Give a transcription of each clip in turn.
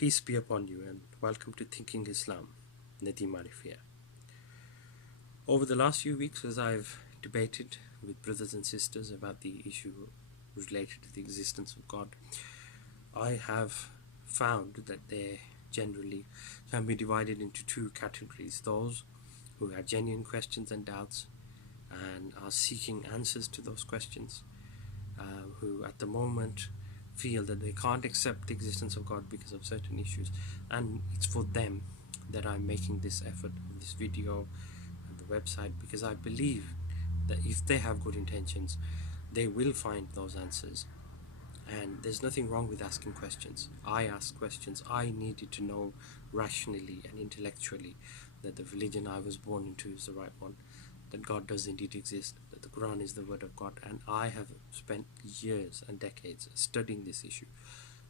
Peace be upon you and welcome to Thinking Islam, Nadeem Arif here. Over the last few weeks, as I've debated with brothers and sisters about the issue related to the existence of God, I have found that they generally can be divided into two categories: those who have genuine questions and doubts and are seeking answers to those questions, who at the moment feel that they can't accept the existence of God because of certain issues, and it's for them that I'm making this effort of this video and the website, because I believe that if they have good intentions, they will find those answers. And there's nothing wrong with asking questions. I ask questions. I needed to know rationally and intellectually that the religion I was born into is the right one, that God does indeed exist, that the Quran is the word of God, and I have spent years and decades studying this issue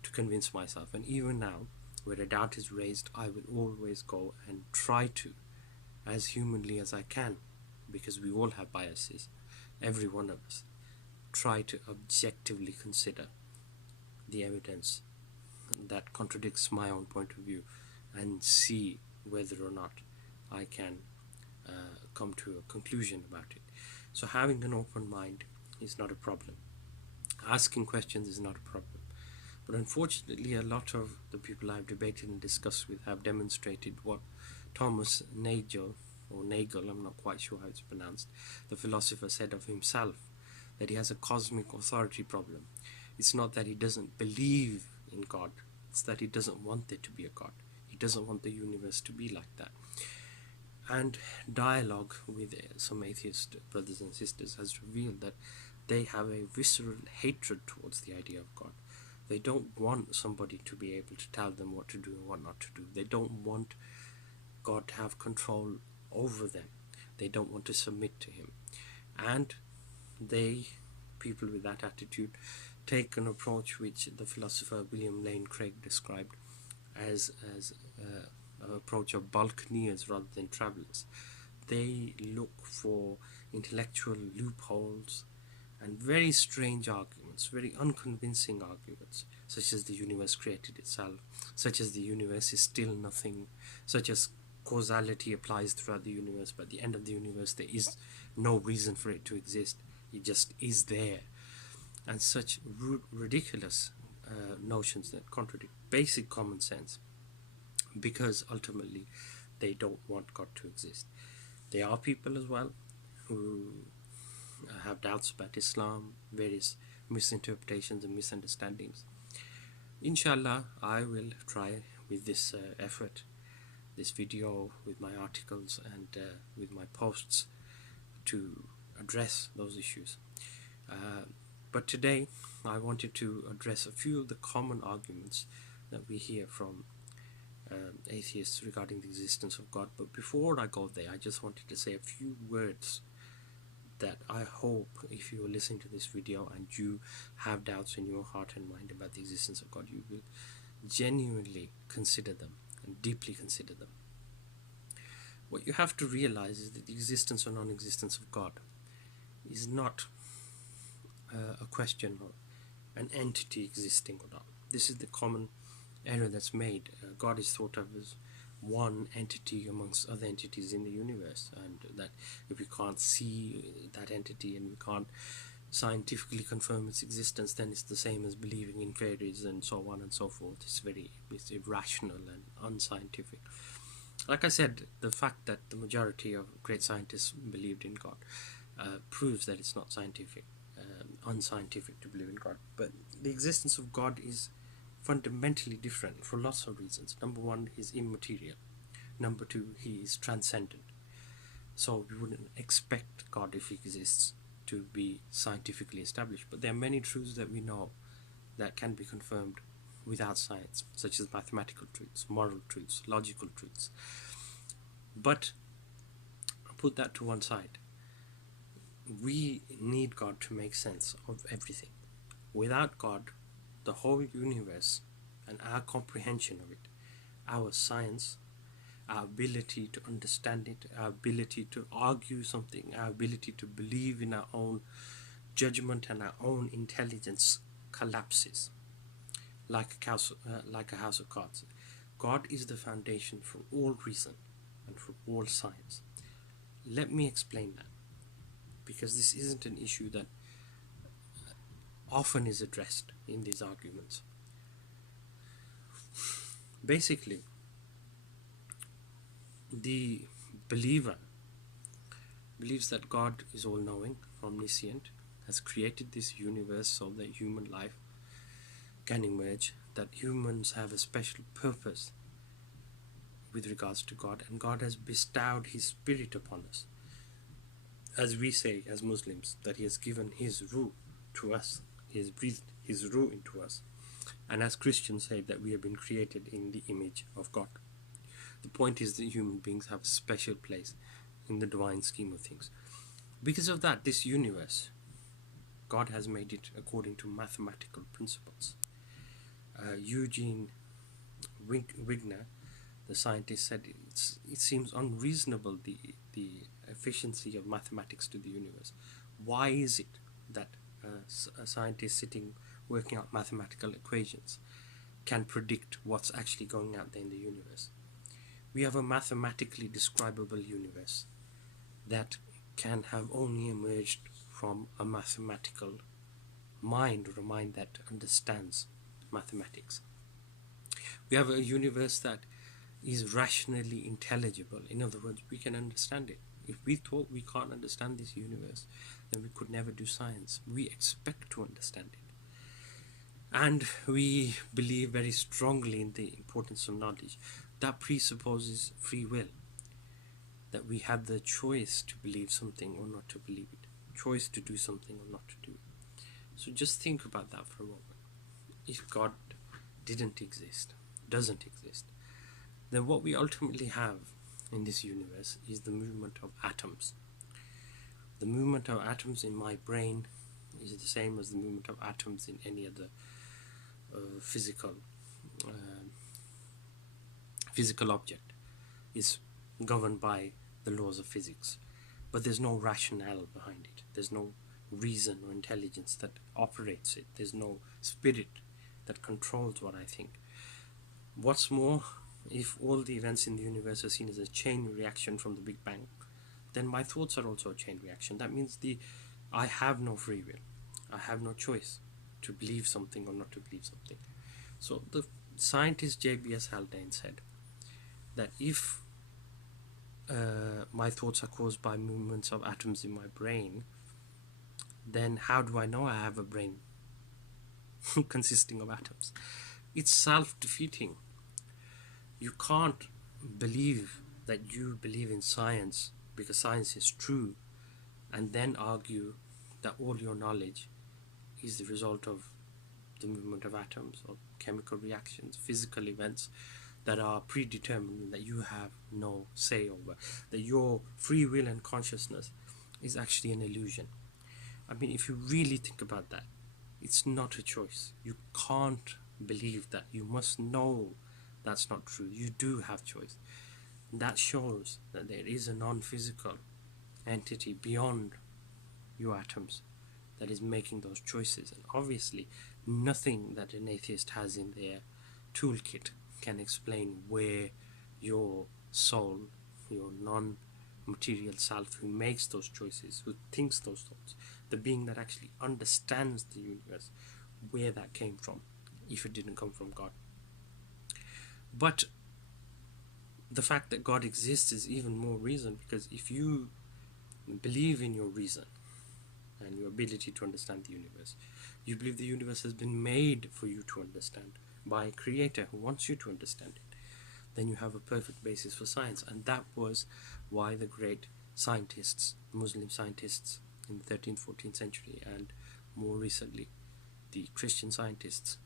to convince myself. And even now, where a doubt is raised, I will always go and try to, as humanly as I can, because we all have biases, every one of us, try to objectively consider the evidence that contradicts my own point of view and see whether or not I can come to a conclusion about it. So having an open mind is not a problem. Asking questions is not a problem. But unfortunately, a lot of the people I've debated and discussed with have demonstrated what Thomas Nagel, or Nagel, I'm not quite sure how it's pronounced, the philosopher, said of himself, that he has a cosmic authority problem. It's not that he doesn't believe in God, it's that he doesn't want there to be a God. He doesn't want the universe to be like that. And dialogue with some atheist brothers and sisters has revealed that they have a visceral hatred towards the idea of God. They don't want somebody to be able to tell them what to do and what not to do. They don't want God to have control over them. They don't want to submit to him. And people with that attitude, take an approach which the philosopher William Lane Craig described as an approach of buccaneers rather than travelers. They look for intellectual loopholes and very strange arguments, very unconvincing arguments, such as the universe created itself, such as the universe is still nothing, such as causality applies throughout the universe, but at the end of the universe there is no reason for it to exist, it just is there, and such ridiculous notions that contradict basic common sense, because ultimately they don't want God to exist. There are people as well who have doubts about Islam, various misinterpretations and misunderstandings. Inshallah, I will try with this effort, this video, with my articles and with my posts, to address those issues. But today I wanted to address a few of the common arguments that we hear from atheists regarding the existence of God. But before I go there, I just wanted to say a few words that I hope, if you are listening to this video and you have doubts in your heart and mind about the existence of God, you will genuinely consider them and deeply consider them. What you have to realize is that the existence or non-existence of God is not a question of an entity existing or not. This is the common error that's made. God is thought of as one entity amongst other entities in the universe, and that if we can't see that entity and we can't scientifically confirm its existence, then it's the same as believing in fairies and so on and so forth. It's irrational and unscientific. Like I said, the fact that the majority of great scientists believed in God proves that it's not scientific, unscientific to believe in God. But the existence of God is fundamentally different for lots of reasons. Number one, he's immaterial. Number two, he is transcendent. So we wouldn't expect God, if he exists, to be scientifically established. But there are many truths that we know that can be confirmed without science, such as mathematical truths, moral truths, logical truths. But put that to one side. We need God to make sense of everything. Without God, the whole universe and our comprehension of it, our science, our ability to understand it, our ability to argue something, our ability to believe in our own judgment and our own intelligence collapses like a house of cards. God is the foundation for all reason and for all science. Let me explain that, because this isn't an issue that often is addressed in these arguments. Basically, the believer believes that God is all-knowing, omniscient, has created this universe so that human life can emerge, that humans have a special purpose with regards to God, and God has bestowed His Spirit upon us. As we say as Muslims, that He has given His Ruh to us, He has breathed His Ruh into us. And as Christians say that we have been created in the image of God. The point is that human beings have a special place in the divine scheme of things. Because of that, this universe, God has made it according to mathematical principles. Eugene Wigner, the scientist, said it seems unreasonable, the efficiency of mathematics to the universe. Why is it that a scientist sitting working out mathematical equations can predict what's actually going out there in the universe? We have a mathematically describable universe that can have only emerged from a mathematical mind, or a mind that understands mathematics. We have a universe that is rationally intelligible. In other words, we can understand it. If we thought we can't understand this universe, then we could never do science. We expect to understand it. And we believe very strongly in the importance of knowledge. That presupposes free will, that we have the choice to believe something or not to believe it, choice to do something or not to do it. So just think about that for a moment. If God doesn't exist, then what we ultimately have in this universe is the movement of atoms. The movement of atoms in my brain is the same as the movement of atoms in any other physical object. Is governed by the laws of physics, but there's no rationale behind it. There's no reason or intelligence that operates it. There's no spirit that controls what I think. What's more, if all the events in the universe are seen as a chain reaction from the Big Bang, then my thoughts are also a chain reaction. That means I have no free will. I have no choice to believe something or not to believe something. So the scientist J.B.S. Haldane said that if my thoughts are caused by movements of atoms in my brain, then how do I know I have a brain consisting of atoms? It's self-defeating. You can't believe that you believe in science because science is true, and then argue that all your knowledge is the result of the movement of atoms or chemical reactions, physical events that are predetermined, that you have no say over, that your free will and consciousness is actually an illusion. I mean, if you really think about that, it's not a choice. You can't believe that. You must know that's not true. You do have choice. That shows that there is a non-physical entity beyond your atoms that is making those choices. And obviously, nothing that an atheist has in their toolkit can explain where your soul, your non-material self who makes those choices, who thinks those thoughts, the being that actually understands the universe, where that came from, if it didn't come from God. But the fact that God exists is even more reason, because if you believe in your reason and your ability to understand the universe, you believe the universe has been made for you to understand by a creator who wants you to understand it, then you have a perfect basis for science. And that was why the great scientists, Muslim scientists in the 13th, 14th century, and more recently the Christian scientists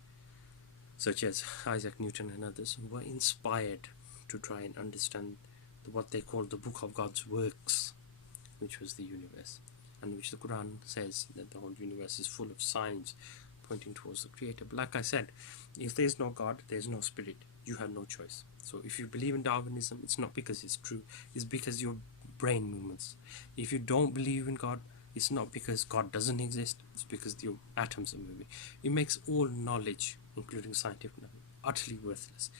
such as Isaac Newton and others, were inspired to try and understand what they called the book of God's works, which was the universe, and which the Quran says that the whole universe is full of signs pointing towards the creator. But like I said, if there's no God, there's no spirit. You have no choice. So if you believe in Darwinism, it's not because it's true, it's because your brain movements. If you don't believe in God, it's not because God doesn't exist, it's because your atoms are moving. It makes all knowledge, including scientific knowledge, utterly worthless.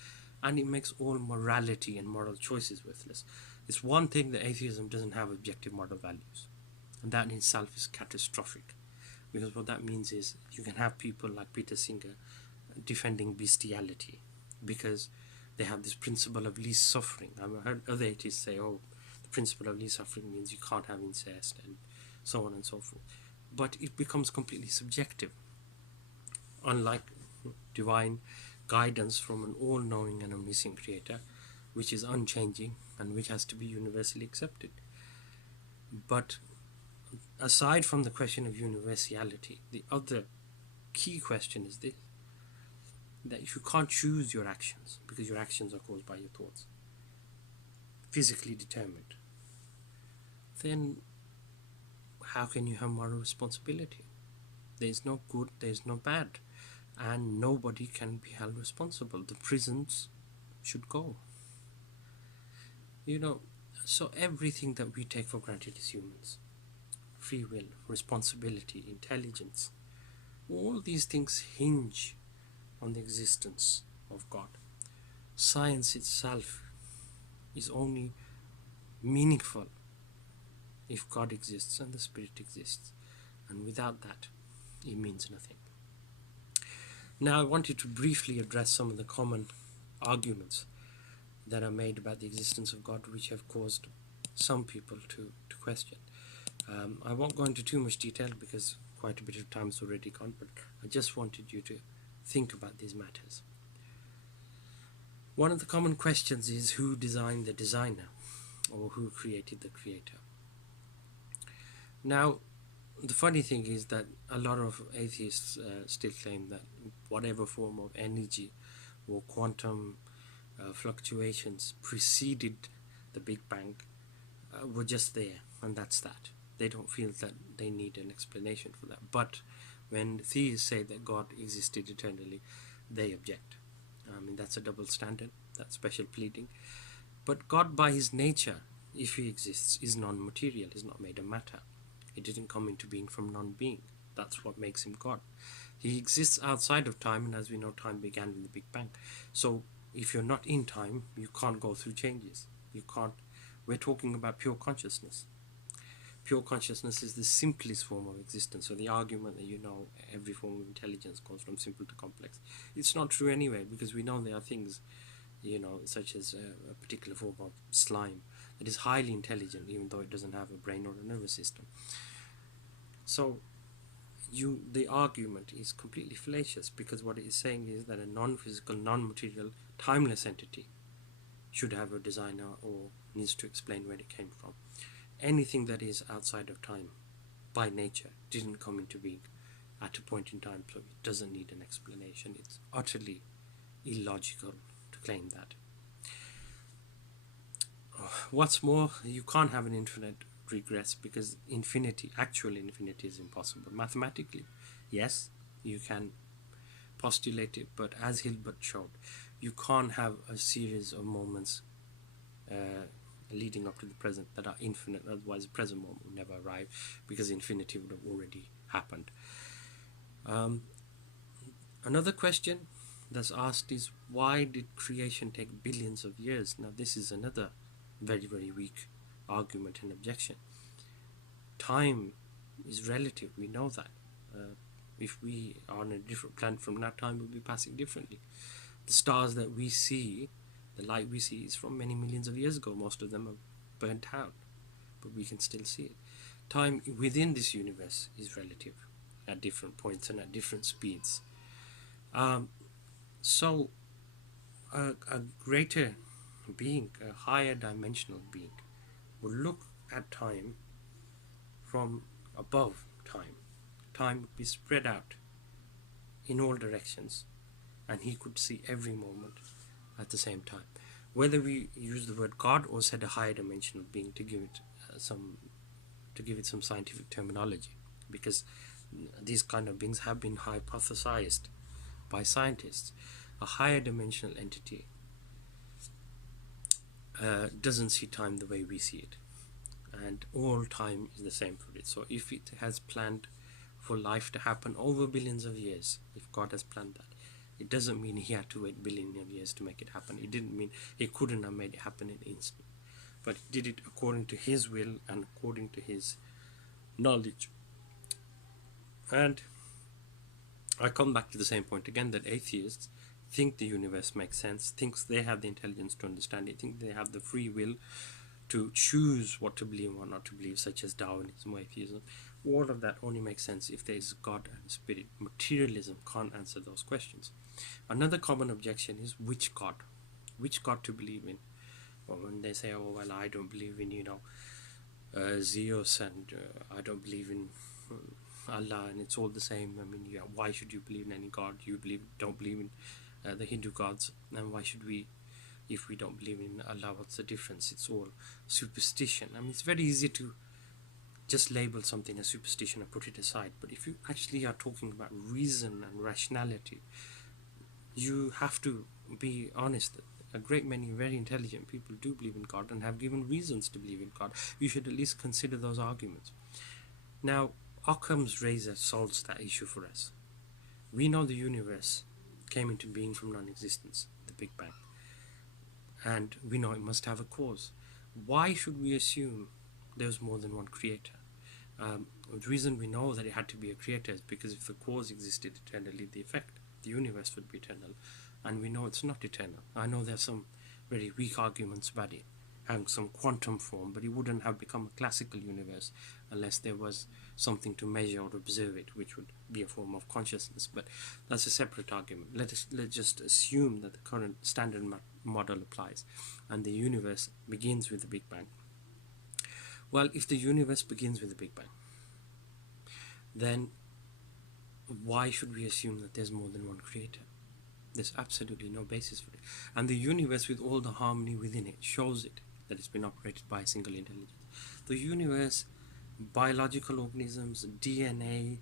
and it makes all morality and moral choices worthless. It's one thing that atheism doesn't have objective moral values, and that in itself is catastrophic, because what that means is you can have people like Peter Singer defending bestiality because they have this principle of least suffering. I've heard other atheists say, oh, the principle of least suffering means you can't have incest and so on and so forth. But it becomes completely subjective, unlike divine guidance from an all-knowing and omniscient creator, which is unchanging and which has to be universally accepted. But aside from the question of universality, the other key question is this: that if you can't choose your actions, because your actions are caused by your thoughts, physically determined, then how can you have moral responsibility? There is no good, there is no bad, and nobody can be held responsible. The prisons should go. So everything that we take for granted as humans, free will, responsibility, intelligence, all these things hinge on the existence of God. Science itself is only meaningful if God exists and the Spirit exists, and without that it means nothing. Now I wanted to briefly address some of the common arguments that are made about the existence of God, which have caused some people to question. I won't go into too much detail because quite a bit of time is already gone, but I just wanted you to think about these matters. One of the common questions is, who designed the designer, or who created the creator? Now, the funny thing is that a lot of atheists still claim that whatever form of energy or quantum fluctuations preceded the Big Bang were just there, and that's that. They don't feel that they need an explanation for that. But when theists say that God existed eternally, they object. That's a double standard, that's special pleading. But God, by his nature, if he exists, is non-material, is not made of matter. He didn't come into being from non-being. That's what makes him God. He exists outside of time, and as we know, time began with the Big Bang. So if you're not in time, you can't go through changes. We're talking about pure consciousness. Pure consciousness is the simplest form of existence. So the argument that every form of intelligence goes from simple to complex, it's not true anyway, because we know there are things, such as a particular form of slime that is highly intelligent, even though it doesn't have a brain or a nervous system. So the argument is completely fallacious, because what it is saying is that a non-physical, non-material, timeless entity should have a designer or needs to explain where it came from. Anything that is outside of time by nature didn't come into being at a point in time, so it doesn't need an explanation. It's utterly illogical to claim that. What's more, you can't have an infinite regress, because actual infinity is impossible. Mathematically, yes, you can postulate it, but as Hilbert showed, you can't have a series of moments leading up to the present that are infinite, otherwise the present moment will never arrive, because infinity would have already happened. Another question that's asked is, why did creation take billions of years? Now this is another very, very weak argument and objection. Time is relative, we know that. If we are on a different planet from now, time will be passing differently. The stars that we see, the light we see, is from many millions of years ago. Most of them are burnt out, but we can still see it. Time within this universe is relative at different points and at different speeds. So a greater being, a higher dimensional being, will look at time from above time. Time would be spread out in all directions, and he could see every moment at the same time. Whether we use the word God or said a higher dimensional being to give it some scientific terminology, because these kind of beings have been hypothesized by scientists. A higher dimensional entity doesn't see time the way we see it, and all time is the same for it. So if it has planned for life to happen over billions of years, if God has planned that, It doesn't mean he had to wait billions of years to make it happen. It didn't mean he couldn't have made it happen in an instant. But he did it according to his will and according to his knowledge. And I come back to the same point again, that atheists think the universe makes sense, thinks they have the intelligence to understand it, think they have the free will to choose what to believe and what not to believe, such as Darwinism or atheism. All of that only makes sense if there is God and Spirit. Materialism can't answer those questions. Another common objection is which God? Which God to believe in? Or when they say, oh, well, I don't believe in, Zeus, and I don't believe in Allah, and it's all the same. I mean, why should you believe in any God? You don't believe in the Hindu gods, and why should we? If we don't believe in Allah, what's the difference? It's all superstition. I mean, it's very easy to just label something as superstition and put it aside. But if you actually are talking about reason and rationality, you have to be honest. A great many very intelligent people do believe in God and have given reasons to believe in God. You should at least consider those arguments. Now, Occam's razor solves that issue for us. We know the universe came into being from non-existence, the Big Bang. And we know it must have a cause. Why should we assume there's more than one creator? The reason we know that it had to be a creator is because if the cause existed eternally, the effect, the universe would be eternal. And we know it's not eternal. I know there's some very weak arguments about it having some quantum form, but it wouldn't have become a classical universe unless there was something to measure or observe it, which would be a form of consciousness. But that's a separate argument. Let's just assume that the current standard model applies and the universe begins with the Big Bang. Well, if the universe begins with the Big Bang, then why should we assume that there's more than one creator? There's absolutely no basis for it. And the universe, with all the harmony within it, shows it that it's been operated by a single intelligence. The universe, biological organisms, DNA,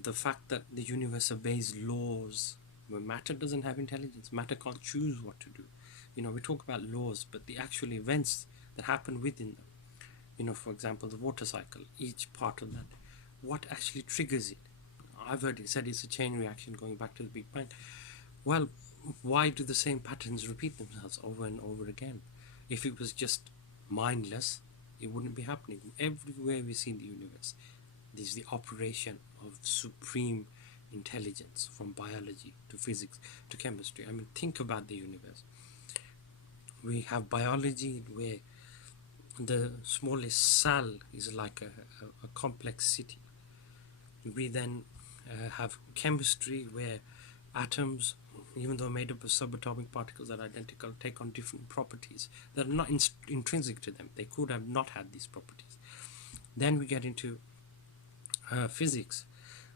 the fact that the universe obeys laws. When matter doesn't have intelligence, matter can't choose what to do. We talk about laws, but the actual events that happen within them, for example, the water cycle, each part of that, what actually triggers it? I've heard it said it's a chain reaction going back to the Big Bang. Well, why do the same patterns repeat themselves over and over again? If it was just mindless, it wouldn't be happening. Everywhere we see in the universe, there's the operation of supreme intelligence, from biology to physics to chemistry. I mean, think about the universe. We have biology where the smallest cell is like a complex city. We then have chemistry where atoms, even though made up of subatomic particles that are identical, take on different properties that are not intrinsic to them. They could have not had these properties. Then we get into physics,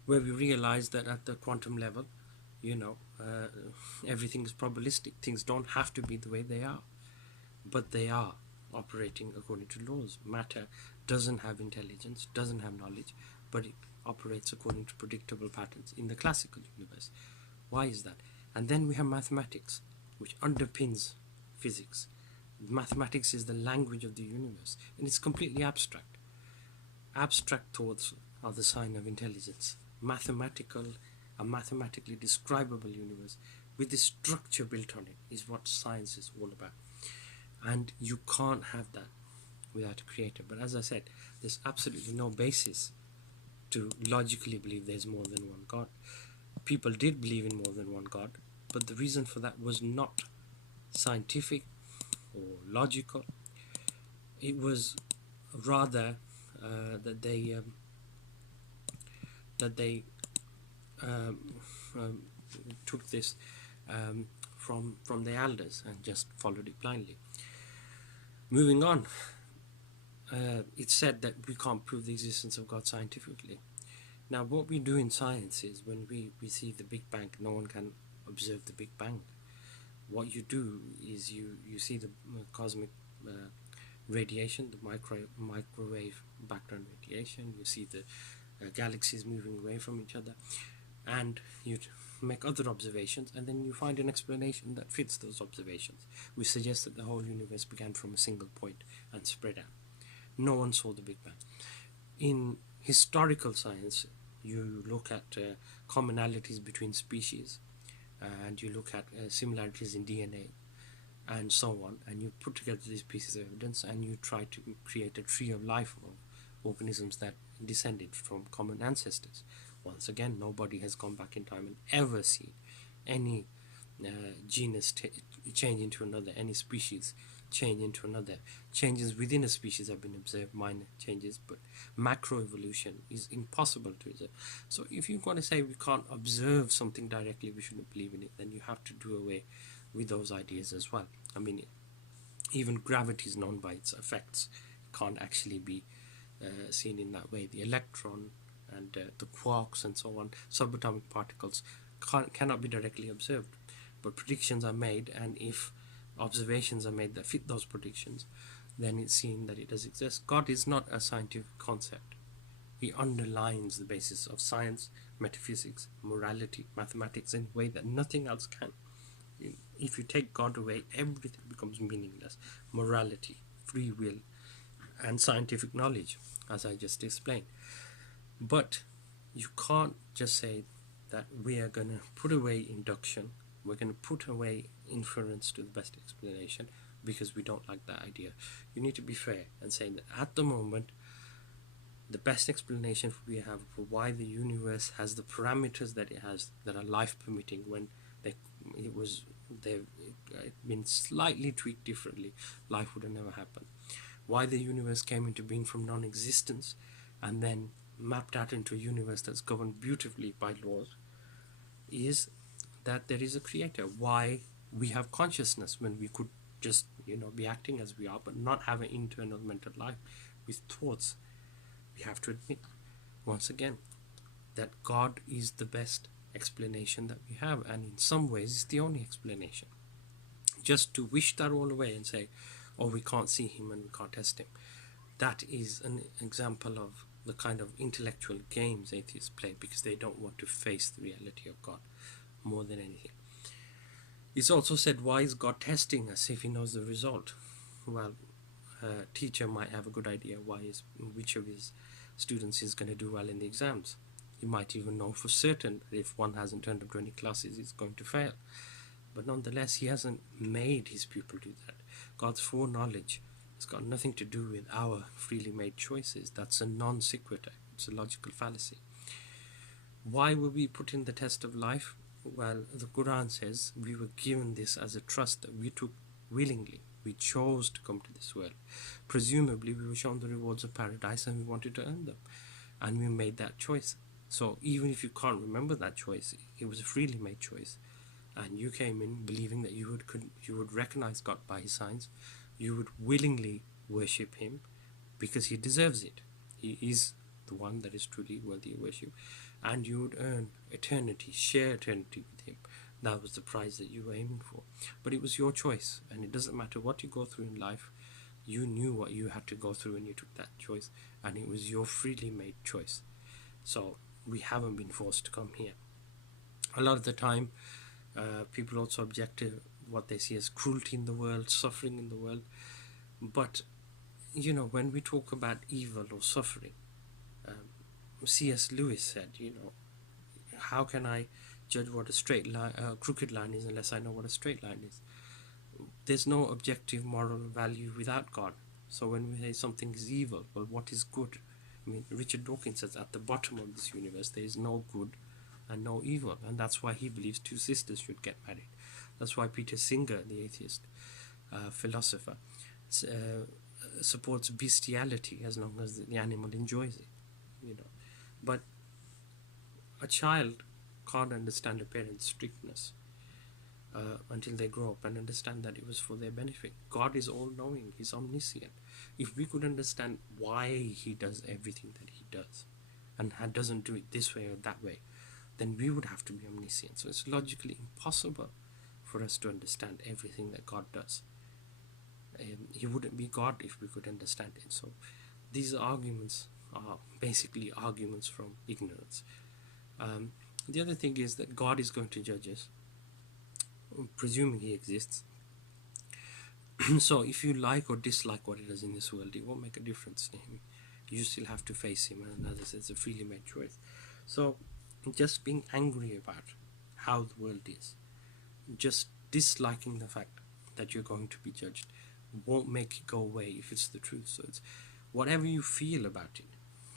where we realize that at the quantum level, everything is probabilistic. Things don't have to be the way they are, but they are operating according to laws. Matter doesn't have intelligence, doesn't have knowledge, but it operates according to predictable patterns in the classical universe. Why is that? And then we have mathematics, which underpins physics. Mathematics is the language of the universe, and it's completely abstract. Abstract thoughts are the sign of intelligence. A mathematically describable universe with the structure built on it is what science is all about. And you can't have that without a creator. But as I said, there's absolutely no basis to logically believe there's more than one God. People did believe in more than one God, but the reason for that was not scientific or logical. It was rather that they took this from the elders and just followed it blindly. Moving on, it's said that we can't prove the existence of God scientifically. Now, what we do in science is when we see the Big Bang, no one can observe the Big Bang. What you do is you see the cosmic radiation, the microwave background radiation, you see the galaxies moving away from each other, and you make other observations, and then you find an explanation that fits those observations. We suggest that the whole universe began from a single point and spread out. No one saw the Big Bang. In historical science, you look at commonalities between species, and you look at similarities in DNA and so on, and you put together these pieces of evidence and you try to create a tree of life of organisms that descended from common ancestors. Once again, nobody has gone back in time and ever seen any genus change into another, any species change into another. Changes within a species have been observed, minor changes, but macroevolution is impossible to observe. So if you're going to say we can't observe something directly, we shouldn't believe in it, then you have to do away with those ideas as well. I mean, even gravity is known by its effects. It can't actually be seen in that way. The electron and the quarks and so on, subatomic particles, cannot be directly observed, but predictions are made, and if observations are made that fit those predictions, then it's seen that it does exist. God is not a scientific concept. He underlines the basis of science, metaphysics, morality, mathematics in a way that nothing else can. If you take God away, everything becomes meaningless. Morality, free will, and scientific knowledge, as I just explained. But you can't just say that we are going to put away induction, we're going to put away inference to the best explanation because we don't like that idea. You need to be fair and say that at the moment, the best explanation we have for why the universe has the parameters that it has, that are life permitting, when they've been slightly tweaked differently, life would have never happened. Why the universe came into being from non-existence and then mapped out into a universe that's governed beautifully by laws is that there is a creator. Why we have consciousness when we could just be acting as we are, but not have an internal mental life with thoughts. We have to admit once again that God is the best explanation that we have, and in some ways it's the only explanation. Just to wish that all away and say, oh, we can't see him and we can't test him, that is an example of the kind of intellectual games atheists play because they don't want to face the reality of God more than anything. It's also said, why is God testing us if he knows the result? Well, a teacher might have a good idea which of his students is going to do well in the exams. He might even know for certain that if one hasn't turned up 20 classes, he's going to fail. But nonetheless, he hasn't made his pupil do that. God's foreknowledge has got nothing to do with our freely made choices. That's a non sequitur. It's a logical fallacy. Why were we put in the test of life? Well, the Quran says we were given this as a trust that we took willingly. We chose to come to this world. Presumably, we were shown the rewards of paradise and we wanted to earn them. And we made that choice. So even if you can't remember that choice, it was a freely made choice. And you came in believing that you would recognize God by his signs. You would willingly worship him because he deserves it. He is the one that is truly worthy of worship. And you would earn eternity, share eternity with him. That was the prize that you were aiming for. But it was your choice, and it doesn't matter what you go through in life. You knew what you had to go through when you took that choice, and it was your freely made choice. So we haven't been forced to come here. A lot of the time, people also object to what they see as cruelty in the world, suffering in the world. But, when we talk about evil or suffering, C.S. Lewis said, how can I judge what a crooked line is unless I know what a straight line is? There's no objective moral value without God. So when we say something is evil, well, what is good? I mean, Richard Dawkins says at the bottom of this universe there is no good and no evil, and that's why he believes two sisters should get married. That's why Peter Singer, the atheist philosopher, supports bestiality as long as the animal enjoys it. But a child can't understand a parent's strictness until they grow up and understand that it was for their benefit. God is all-knowing. He's omniscient. If we could understand why he does everything that he does and doesn't do it this way or that way, then we would have to be omniscient. So it's logically impossible for us to understand everything that God does. He wouldn't be God if we could understand it. So these arguments are basically arguments from ignorance. The other thing is that God is going to judge us, presuming he exists. So if you like or dislike what he does in this world, it won't make a difference to him. You still have to face him, and as I said, it's a freely made choice. So just being angry about how the world is just disliking the fact that you're going to be judged won't make it go away if it's the truth. So it's whatever you feel about it,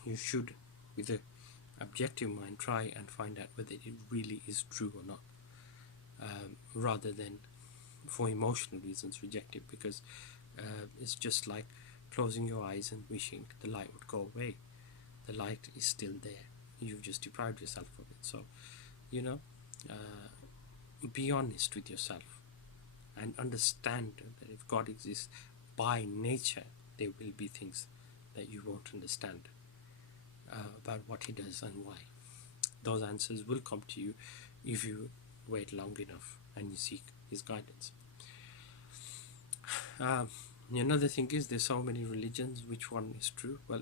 you should, with an objective mind, try and find out whether it really is true or not, rather than for emotional reasons reject it, because it's just like closing your eyes and wishing the light would go away. The light is still there, you've just deprived yourself of it. So be honest with yourself and understand that if God exists, by nature there will be things that you won't understand about what he does and why. Those answers will come to you if you wait long enough and you seek his guidance. Another thing is, there's so many religions. Which one is true? Well,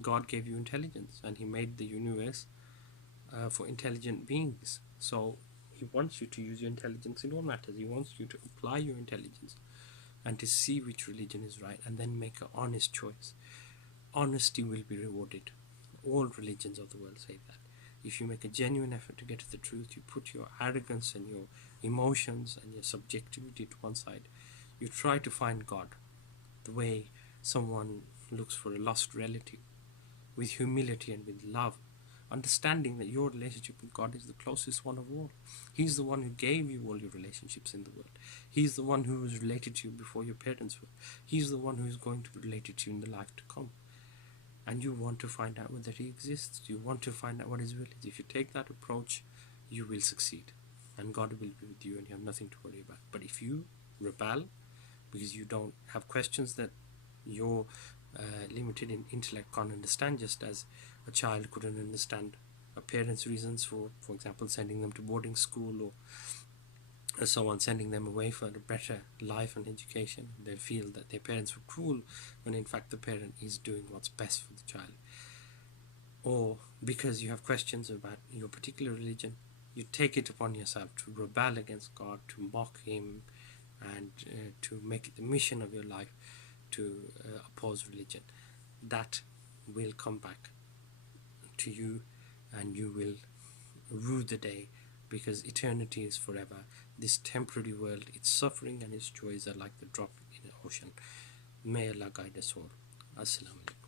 God gave you intelligence and he made the universe for intelligent beings. So he wants you to use your intelligence in all matters. He wants you to apply your intelligence and to see which religion is right, and then make an honest choice. Honesty will be rewarded. All religions of the world say that. If you make a genuine effort to get to the truth, you put your arrogance and your emotions and your subjectivity to one side, you try to find God the way someone looks for a lost relative, with humility and with love, understanding that your relationship with God is the closest one of all. He's the one who gave you all your relationships in the world. He's the one who was related to you before your parents were. He's the one who is going to be related to you in the life to come. And you want to find out whether he exists. You want to find out what his will is. If you take that approach, you will succeed, and God will be with you, and you have nothing to worry about. But if you rebel because you don't have questions that your limited in intellect can't understand, just as a child couldn't understand a parent's reasons for example, sending them to boarding school, or someone sending them away for a better life and education. They feel that their parents were cruel, when in fact the parent is doing what's best for the child. Or because you have questions about your particular religion, you take it upon yourself to rebel against God, to mock him, and to make it the mission of your life to oppose religion. That will come back to you, and you will rue the day, because eternity is forever. This temporary world, its suffering and its joys are like the drop in the ocean. May Allah guide us all. Assalamu alaikum.